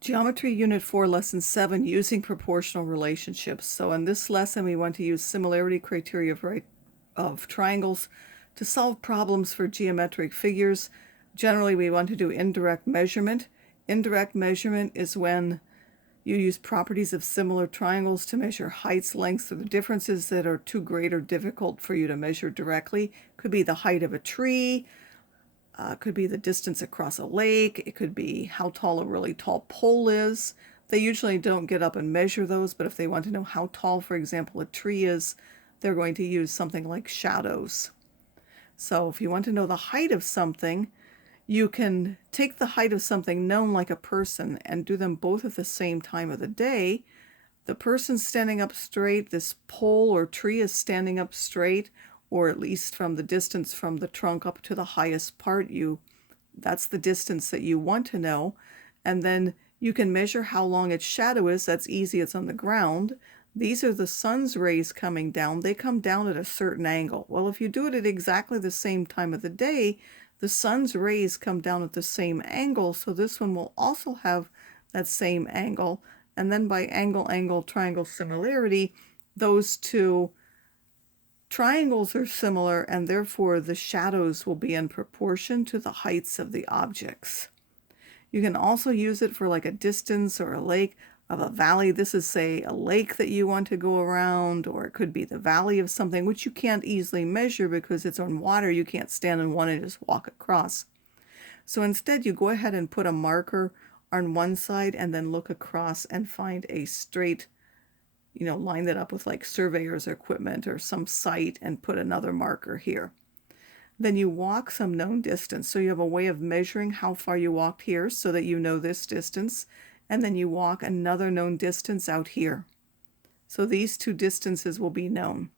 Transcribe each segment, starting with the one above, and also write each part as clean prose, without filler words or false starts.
Geometry Unit 4, Lesson 7, Using Proportional Relationships. So in this lesson, we want to use similarity criteria of triangles to solve problems for geometric figures. Generally, we want to do indirect measurement. Indirect measurement is when you use properties of similar triangles to measure heights, lengths, or the differences that are too great or difficult for you to measure directly. Could be the height of a tree, could be the distance across a lake. It could be how tall a really tall pole is. They usually don't get up and measure those, but if they want to know how tall, for example, a tree is, they're going to use something like shadows. So if you want to know the height of something, you can take the height of something known like a person and do them both at the same time of the day. The person's standing up straight, this pole or tree is standing up straight, or at least from the distance from the trunk up to the highest part, that's the distance that you want to know. And then you can measure how long its shadow is. That's easy, it's on the ground. These are the sun's rays coming down. They come down at a certain angle. Well, if you do it at exactly the same time of the day, the sun's rays come down at the same angle, so this one will also have that same angle. And then by angle, angle, triangle similarity, those two triangles are similar, and therefore the shadows will be in proportion to the heights of the objects. You can also use it for like a distance or a lake of a valley. This is, say, a lake that you want to go around, or it could be the valley of something which you can't easily measure because it's on water. You can't stand in one and just walk across. So instead, you go ahead and put a marker on one side and then look across and find a straight, line that up with like surveyor's equipment or some site and put another marker here. Then you walk some known distance. So you have a way of measuring how far you walked here so that you know this distance. And then you walk another known distance out here. So these two distances will be known.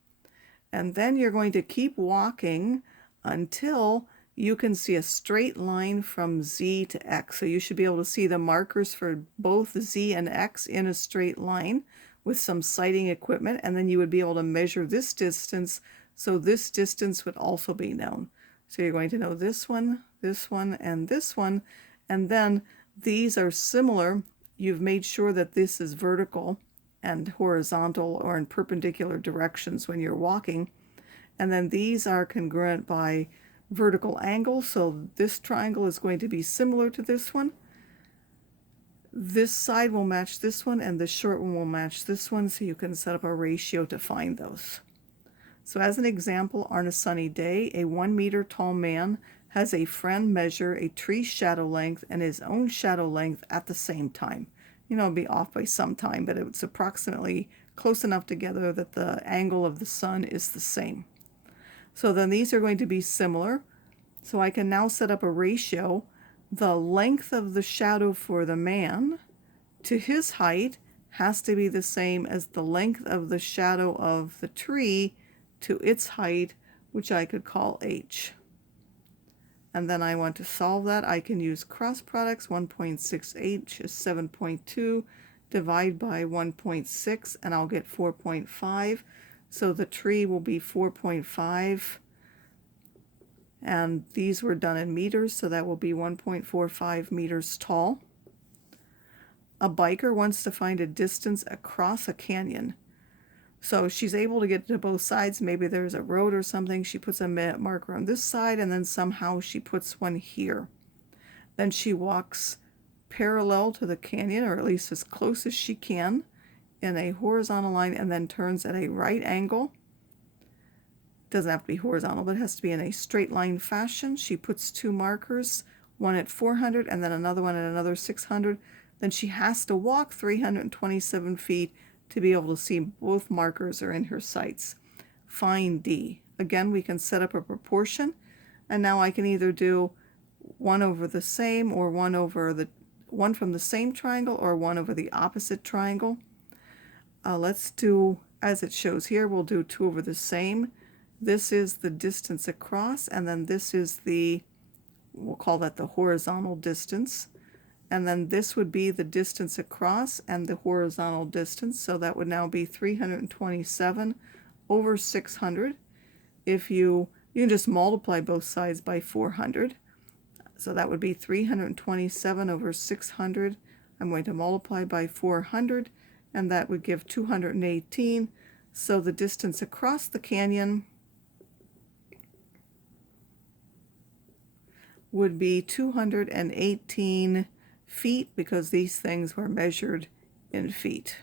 And then you're going to keep walking until you can see a straight line from Z to X. So you should be able to see the markers for both Z and X in a straight line with some sighting equipment, and then you would be able to measure this distance, so this distance would also be known. So you're going to know this one, and this one, and then these are similar. You've made sure that this is vertical and horizontal or in perpendicular directions when you're walking, and then these are congruent by vertical angle, so this triangle is going to be similar to this one. This side will match this one, and the short one will match this one, so you can set up a ratio to find those. So as an example, on a sunny day, a 1 meter tall man has a friend measure a tree's shadow length and his own shadow length at the same time. It'll be off by some time, but it's approximately close enough together that the angle of the sun is the same. So then these are going to be similar. So I can now set up a ratio. The length of the shadow for the man to his height has to be the same as the length of the shadow of the tree to its height, which I could call h. And then I want to solve that. I can use cross products. 1.6h is 7.2. Divide by 1.6 and I'll get 4.5. So the tree will be 4.5. And these were done in meters, so that will be 1.45 meters tall. A biker wants to find a distance across a canyon. So she's able to get to both sides. Maybe there's a road or something. She puts a marker on this side, and then somehow she puts one here. Then she walks parallel to the canyon, or at least as close as she can, in a horizontal line, and then turns at a right angle. Doesn't have to be horizontal, but it has to be in a straight line fashion. She puts two markers, one at 400 and then another one at another 600. Then she has to walk 327 feet to be able to see both markers are in her sights. Find D. Again, we can set up a proportion, and now I can either do 1 over the same, or 1 over the one from the same triangle, or 1 over the opposite triangle. Let's do, as it shows here, we'll do 2 over the same. This is the distance across, and then this is we'll call that the horizontal distance. And then this would be the distance across and the horizontal distance, so that would now be 327 over 600. If you can just multiply both sides by 400. So that would be 327 over 600. I'm going to multiply by 400, and that would give 218. So the distance across the canyon would be 218 feet, because these things were measured in feet.